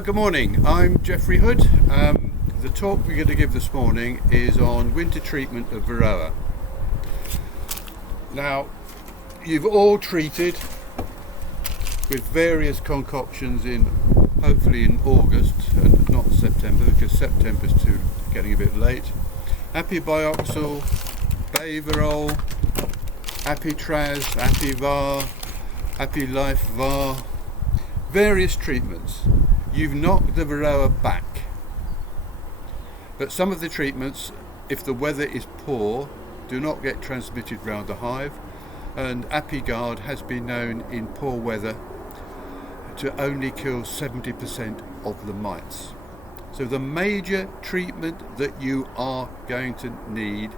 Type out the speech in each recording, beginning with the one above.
Good morning, I'm Jeffrey Hood. The talk we're going to give this morning is on winter treatment of varroa. Now, you've all treated with various concoctions hopefully in August and not September, because September's getting a bit late. Apibioxal, Baverol, Apitraz, Apivar, Apilife Var, various treatments. You've knocked the varroa back. But some of the treatments, if the weather is poor, do not get transmitted round the hive, and ApiGuard has been known in poor weather to only kill 70% of the mites. So the major treatment that you are going to need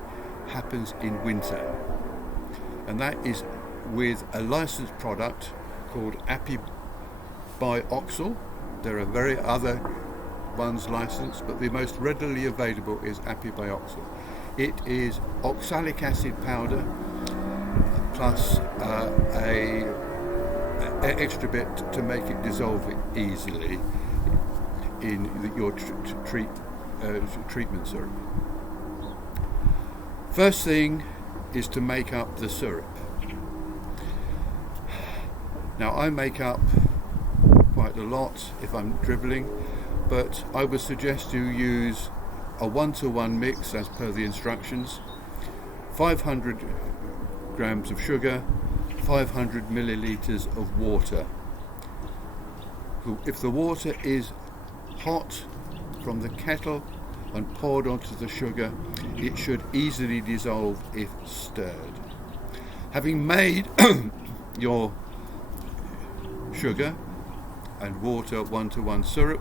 happens in winter, and that is with a licensed product called Apibioxal. There are very other ones licensed, but the most readily available is Apibioxal. It is oxalic acid powder plus an extra bit to make it dissolve easily in your treatment syrup. First thing is to make up the syrup. Now, I make up quite a lot if I'm dribbling, but I would suggest you use a 1-to-1 mix as per the instructions. 500 grams of sugar, 500 milliliters of water. If the water is hot from the kettle and poured onto the sugar, it should easily dissolve if stirred. Having made your sugar and water 1-to-1 syrup,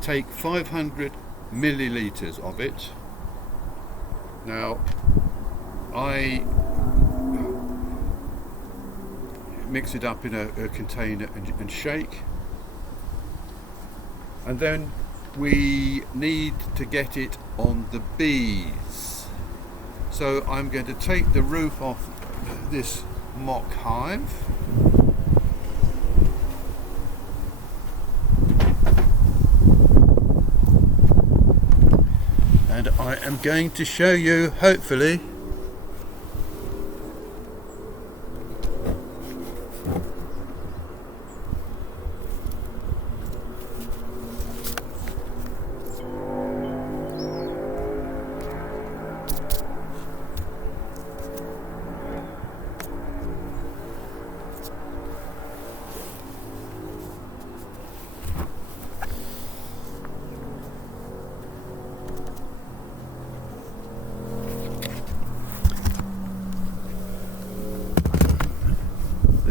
take 500 milliliters of it. Now, I mix it up in a container and shake, and then we need to get it on the bees. So I'm going to take the roof off this mock hive. And I am going to show you, hopefully,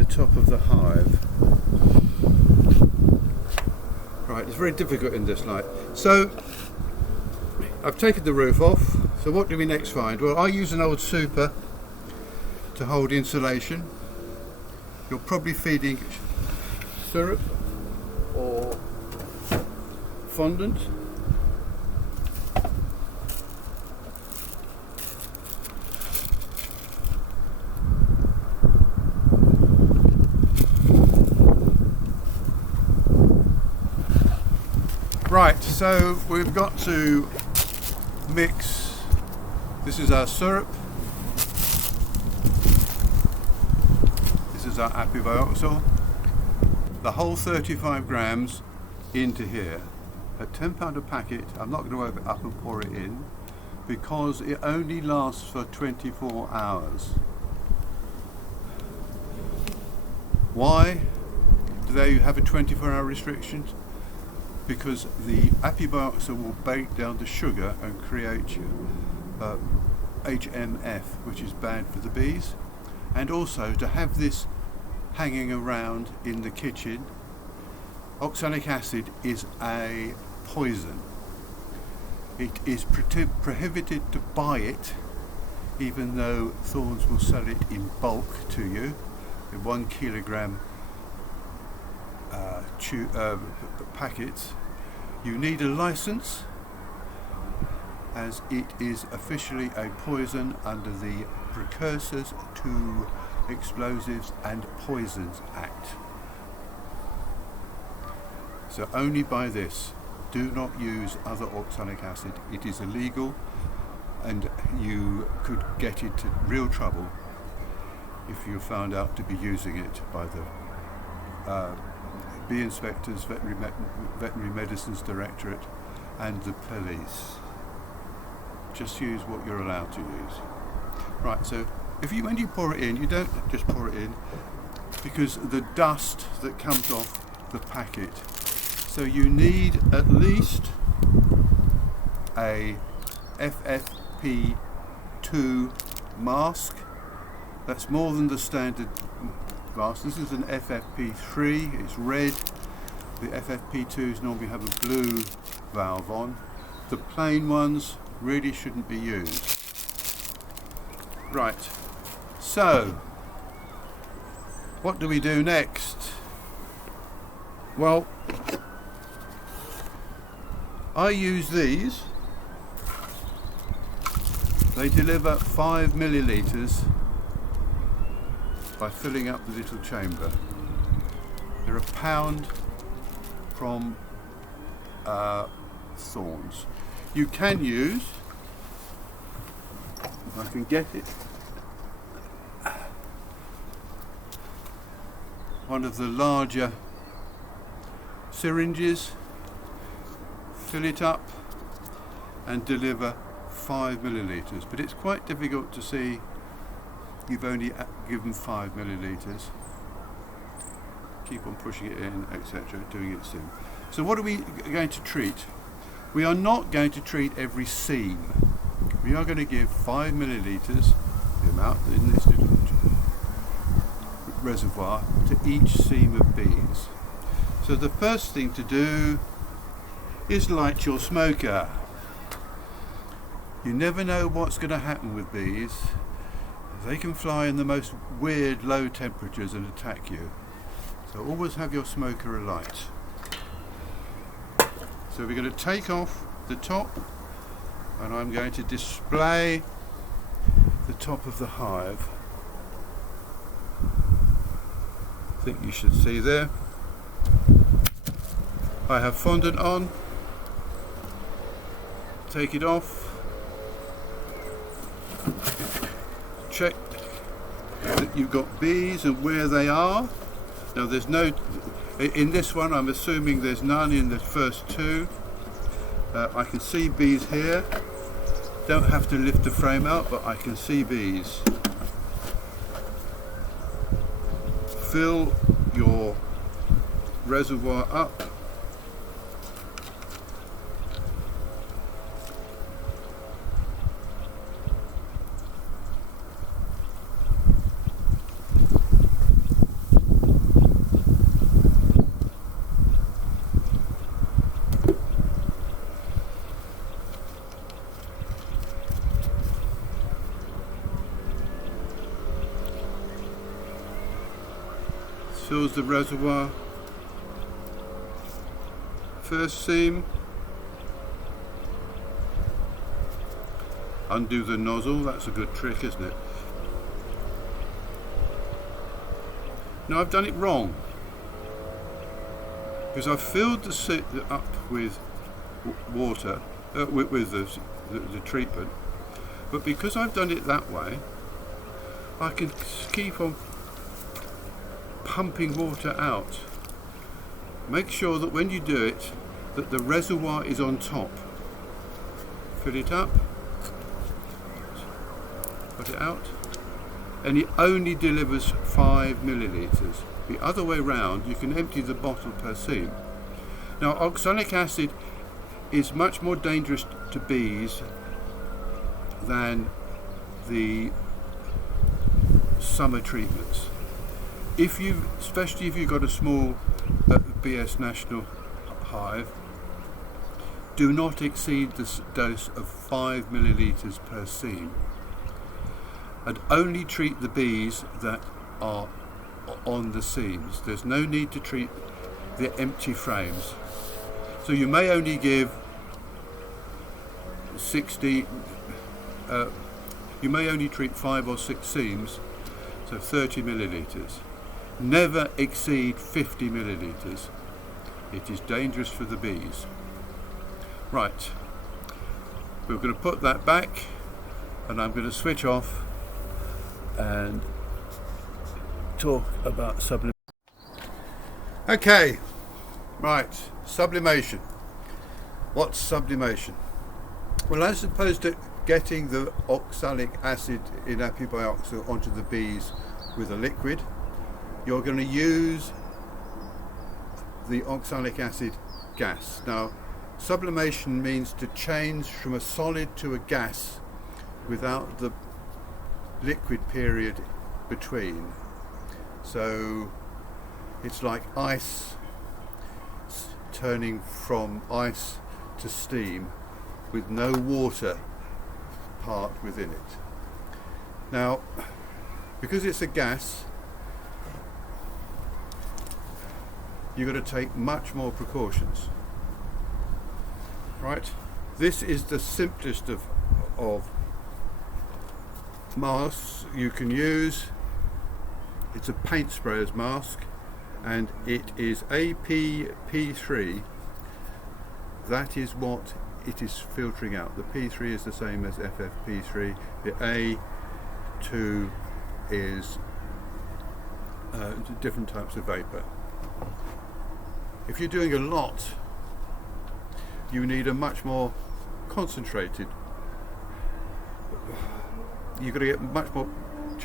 top of the hive. Right, it's very difficult in this light. So I've taken the roof off. So what do we next find? Well, I use an old super to hold insulation. You're probably feeding syrup or fondant. Right, so we've got to mix. This is our syrup. This is our Apibioxal. The whole 35 grams into here. A £10 a packet. I'm not going to open it up and pour it in because it only lasts for 24 hours. Why do they have a 24-hour restriction? Because the Apibioxal will break down the sugar and create HMF, which is bad for the bees. And also, to have this hanging around in the kitchen, oxalic acid is a poison. It is prohibited to buy it, even though Thorns will sell it in bulk to you, in 1 kilogram packets. You need a license, as it is officially a poison under the Precursors to Explosives and Poisons Act. So only buy this. Do not use other oxalic acid. It is illegal, and you could get into real trouble if you're found out to be using it by the bee inspectors, veterinary medicines directorate, and the police. Just use what you're allowed to use. Right, so when you pour it in, you don't just pour it in, because the dust that comes off the packet. So you need at least a FFP2 mask. That's more than the standard mask. This is an FFP3, it's red. The FFP2s normally have a blue valve on. The plain ones really shouldn't be used. Right, so what do we do next? Well, I use these. They deliver 5 millilitres by filling up the little chamber. They're £1 from Thorns. You can use, if I can get it, one of the larger syringes, fill it up and deliver 5 millilitres, but it's quite difficult to see you've only given 5 millilitres. Keep on pushing it in, etc., doing it soon. So what are we going to treat? We are not going to treat every seam. We are going to give 5 millilitres, the amount in this little reservoir, to each seam of bees. So the first thing to do is light your smoker. You never know what's going to happen with bees. They can fly in the most weird low temperatures and attack you. So always have your smoker alight. So we're going to take off the top, and I'm going to display the top of the hive. I think you should see there. I have fondant on. Take it off. Check that you've got bees and where they are. Now there's no, in this one I'm assuming there's none in the first two. I can see bees here. Don't have to lift the frame out, but I can see bees. Fill your reservoir up. Fills the reservoir. First seam. Undo the nozzle, that's a good trick, isn't it? Now I've done it wrong, because I've filled the up with water, with the treatment, but because I've done it that way, I can keep on pumping water out. Make sure that when you do it, that the reservoir is on top. Fill it up, put it out, and it only delivers 5 millilitres. The other way round, you can empty the bottle per seam. Now oxalic acid is much more dangerous to bees than the summer treatments. Especially if you've got a small BS National hive, do not exceed the dose of 5 millilitres per seam, and only treat the bees that are on the seams. There's no need to treat the empty frames. So you may only give 60, you may only treat 5 or 6 seams, so 30 millilitres. Never exceed 50 millilitres. It is dangerous for the bees. Right, we're going to put that back, and I'm going to switch off and talk about sublimation. Okay, right, sublimation. What's sublimation? Well, as opposed to getting the oxalic acid in Apibioxo onto the bees with a liquid, you're going to use the oxalic acid gas. Now, sublimation means to change from a solid to a gas without the liquid period between. So it's like ice turning from ice to steam with no water part within it. Now, because it's a gas, you've got to take much more precautions. Right? This is the simplest of masks you can use. It's a paint sprayer's mask, and it is APP3. That is what it is filtering out. The P3 is the same as FFP3. The A2 is different types of vapor. If you're doing a lot, you need a much more concentrated. You've got to get much more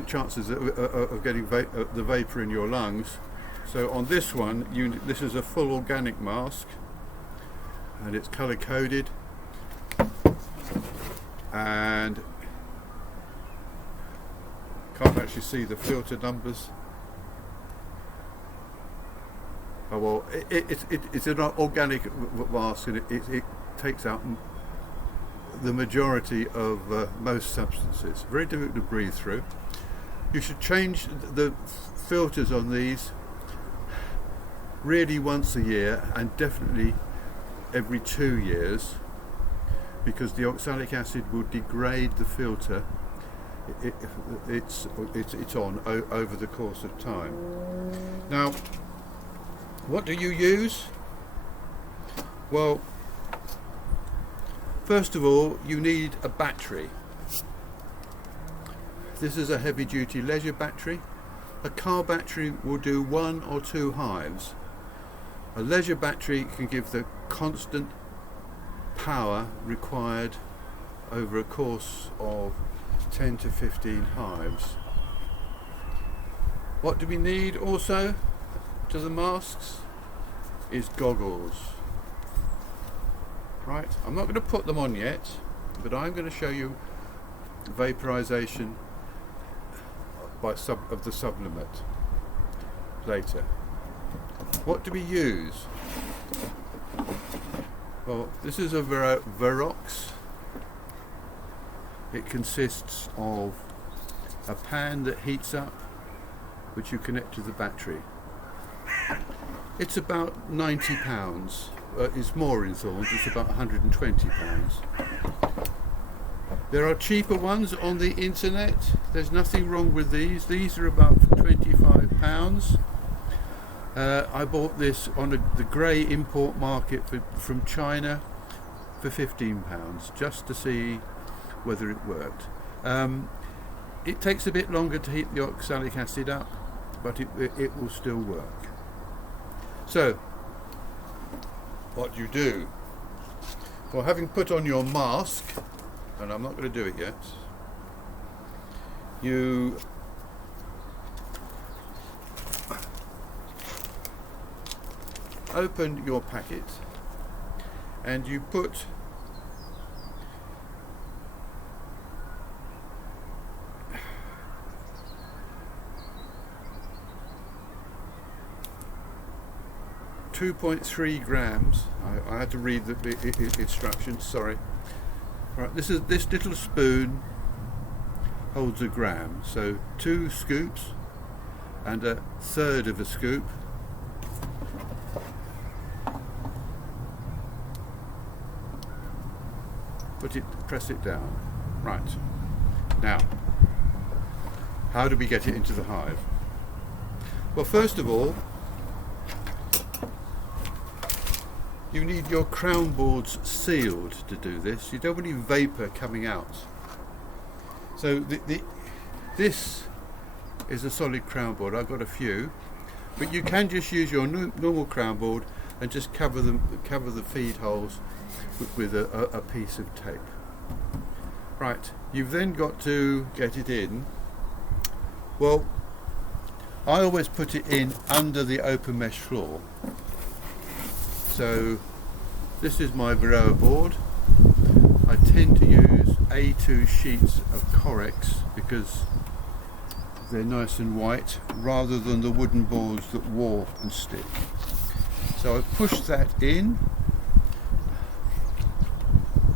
chances of getting the vapor in your lungs. So on this one, this is a full organic mask, and it's color coded, and can't actually see the filter numbers. Oh, well, it's an organic mask, and it takes out the majority of most substances. Very difficult to breathe through. You should change the filters on these really once a year, and definitely every 2 years, because the oxalic acid will degrade the filter it's on over the course of time. Now, what do you use? Well, first of all, you need a battery. This is a heavy duty leisure battery. A car battery will do 1 or 2 hives. A leisure battery can give the constant power required over a course of 10 to 15 hives. What do we need also to the masks is goggles. Right, I'm not going to put them on yet, but I'm going to show you vaporization of the sublimate later. What do we use? Well, this is a varrox. It consists of a pan that heats up, which you connect to the battery. It's about 90 pounds. It's more in Thorns, it's about 120 pounds. There are cheaper ones on the internet. There's nothing wrong with these. These are about 25 pounds. I bought this on the grey import market from China for 15 pounds, just to see whether it worked. It takes a bit longer to heat the oxalic acid up, but it will still work. So, what you do, for having put on your mask, and I'm not going to do it yet, you open your packet and you put .3 grams. I had to read the instructions, sorry. Right, this little spoon holds a gram, so 2 scoops and 1/3 of a scoop. Press it down. Right. Now, how do we get it into the hive? Well, first of all, you need your crown boards sealed to do this. You don't want any vapour coming out. So this is a solid crown board. I've got a few, but you can just use your normal crown board and just cover the feed holes with a piece of tape. Right, you've then got to get it in. Well, I always put it in under the open mesh floor. So this is my varroa board. I tend to use A2 sheets of Corex because they're nice and white rather than the wooden boards that warp and stick. So I push that in.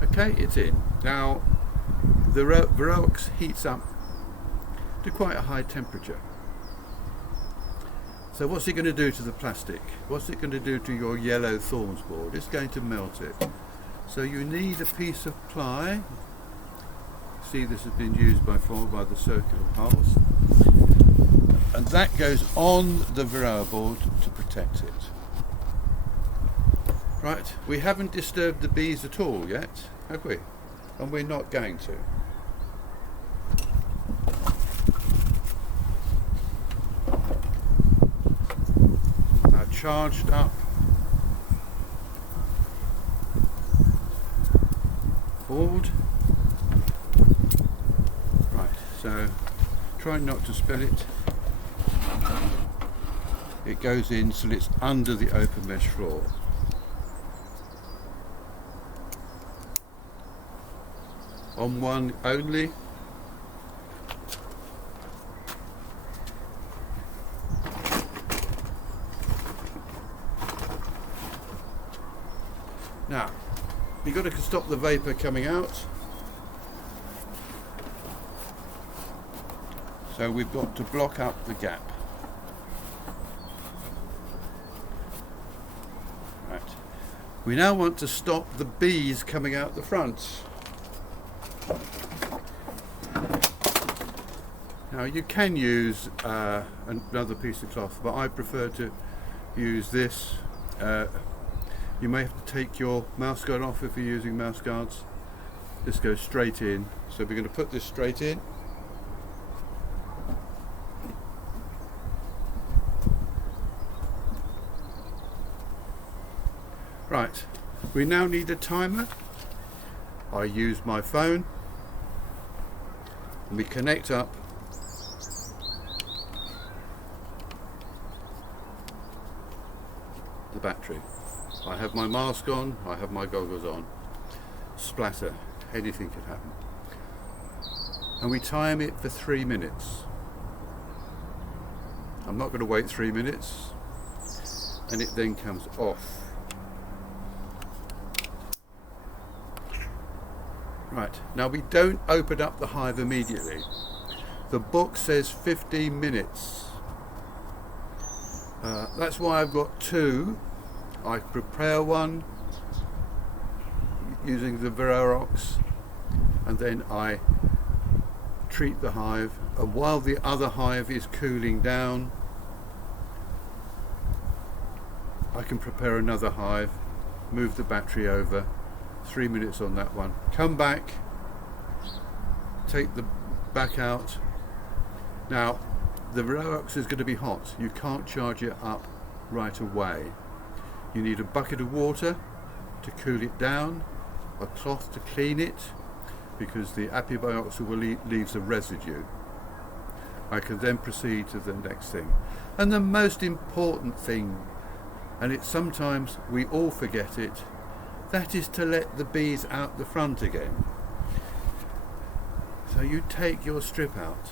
Okay, it's in. Now the varroa heats up to quite a high temperature. So what's it going to do to the plastic? What's it going to do to your yellow thorns board? It's going to melt it. So you need a piece of ply. See, this has been used before by the circular holes. And that goes on the varroa board to protect it. Right, we haven't disturbed the bees at all yet, have we? And we're not going to. Charged up board. Right, so try not to spill it. It goes in so it's under the open mesh floor. On one only. Now, you've got to stop the vapour coming out. So we've got to block up the gap. Right. We now want to stop the bees coming out the front. Now you can use another piece of cloth, but I prefer to use this. You may have to take your mouse guard off if you're using mouse guards. This goes straight in. So we're going to put this straight in. Right, we now need a timer. I use my phone and we connect up the battery. I have my mask on, I have my goggles on. Splatter, anything could happen. And we time it for 3 minutes. I'm not going to wait 3 minutes, and it then comes off. Right, now we don't open up the hive immediately. The book says 15 minutes. That's why I've got two. I prepare one using the varroa, and then I treat the hive, and while the other hive is cooling down I can prepare another hive, move the battery over, 3 minutes on that one, come back, take the back out. Now the varroa is going to be hot, you can't charge it up right away. You need a bucket of water to cool it down, a cloth to clean it, because the apibioxia will leaves a residue. I can then proceed to the next thing. And the most important thing, and it's sometimes we all forget it, that is to let the bees out the front again. So you take your strip out.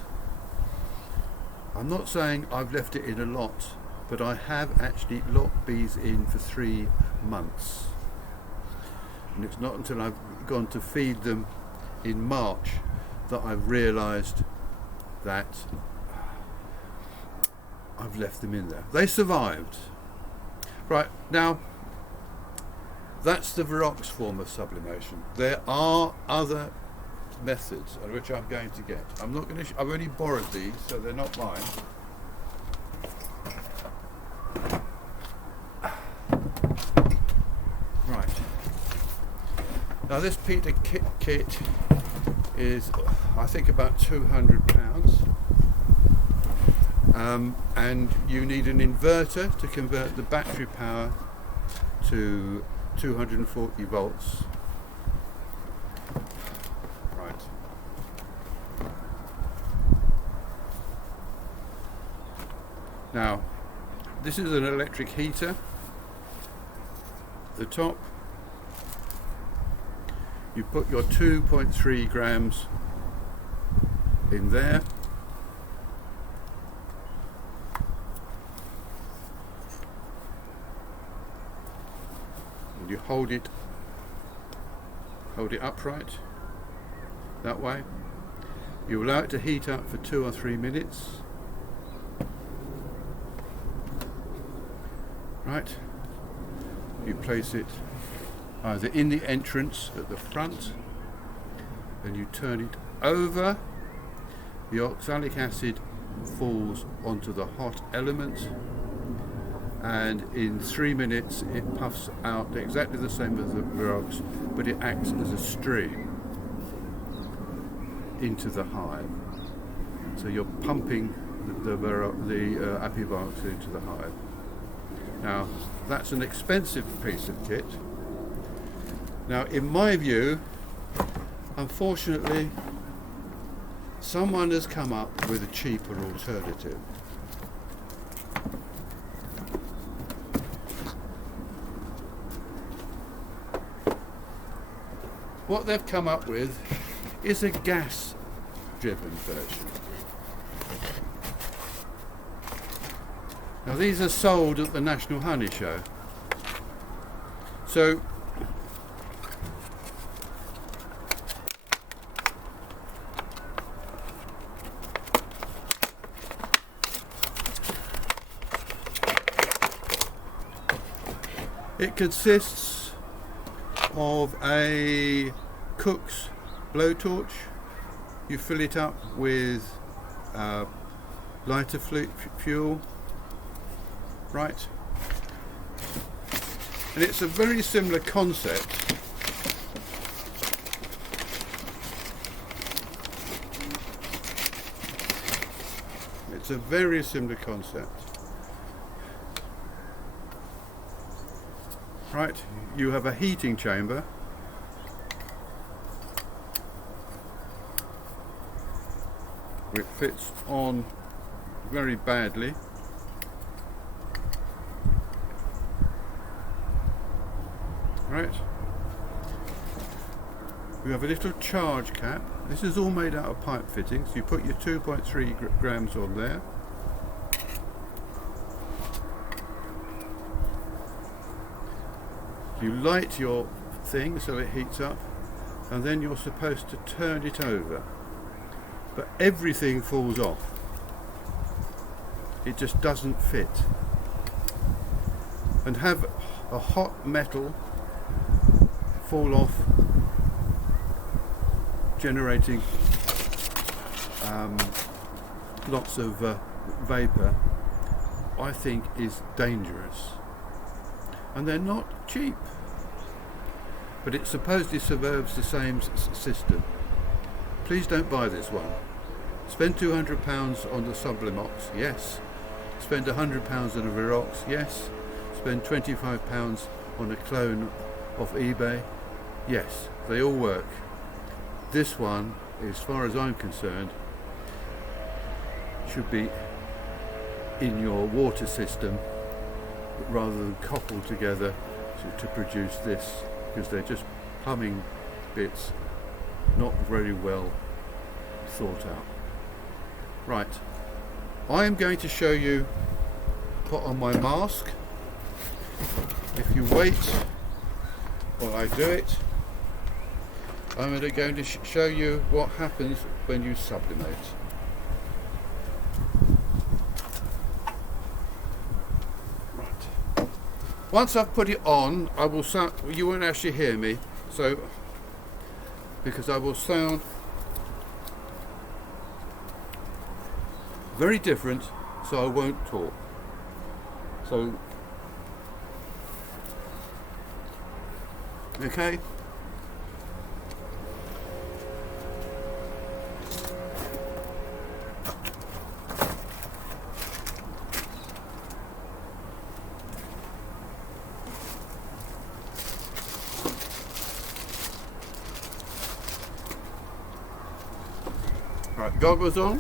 I'm not saying I've left it in a lot, but I have actually locked bees in for 3 months. And it's not until I've gone to feed them in March that I've realised that I've left them in there. They survived. Right, now that's the varroa form of sublimation. There are other methods, which I'm going to get. I'm not going to. I've only borrowed these, so they're not mine. Now this Peter kit is, I think, about £200, and you need an inverter to convert the battery power to 240 volts. Right. Now, this is an electric heater. The top, you put your 2.3 grams in there. And you hold it upright that way. You allow it to heat up for 2 or 3 minutes. Right. You place it either in the entrance at the front, then you turn it over. The oxalic acid falls onto the hot element, and in 3 minutes it puffs out exactly the same as the varroa, but it acts as a stream into the hive. So you're pumping the apivarroa into the hive. Now, that's an expensive piece of kit. Now, in my view, unfortunately, someone has come up with a cheaper alternative. What they've come up with is a gas-driven version. Now, these are sold at the National Honey Show. So, it consists of a cook's blowtorch. You fill it up with lighter fuel. Right, and it's a very similar concept Right, you have a heating chamber. It fits on very badly. Right. You have a little charge cap. This is all made out of pipe fittings. You put your 2.3 grams on there. You light your thing so it heats up, and then you're supposed to turn it over. But everything falls off. It just doesn't fit. And have a hot metal fall off, generating lots of vapor, I think is dangerous. And they're not cheap, but it supposedly serves the same system. Please don't buy this one. Spend £200 on the Sublimox, yes. Spend £100 on a varroa, yes. Spend £25 on a clone off eBay, yes. They all work. This one, as far as I'm concerned, should be in your water system rather than coupled together to produce this, because they're just plumbing bits, not very well thought out. Right, I am going to show you put on my mask. If you wait while I do it, I'm going to show you what happens when you sublimate. Right. Once I've put it on, I will sound, you won't actually hear me, so because I will sound very different, so I won't talk. So, okay, Right, goggles on.